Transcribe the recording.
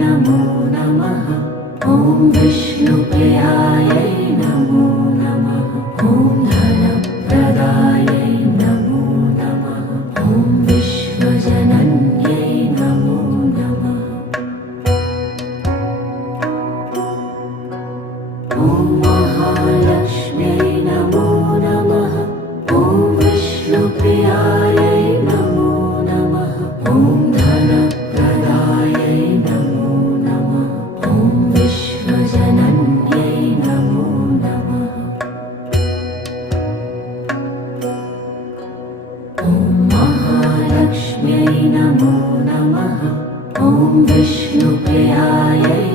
नमो नमः। ॐ विष्णुप्रियायै नमो नमः। ॐ धनप्रदायै नमो नमः। ॐ विश्वजनन्यै नमो नमः। ॐ महालक्ष्म्यै नमो नमः। ॐ विष्णुप्रियायै नमो नमः। ॐ धनप्रदायै नमो नमः। ॐ विश्वजनन्यै नमो नमः। ॐ महालक्ष्म्यै नमो नमः। ॐ विष्णुप्रियायै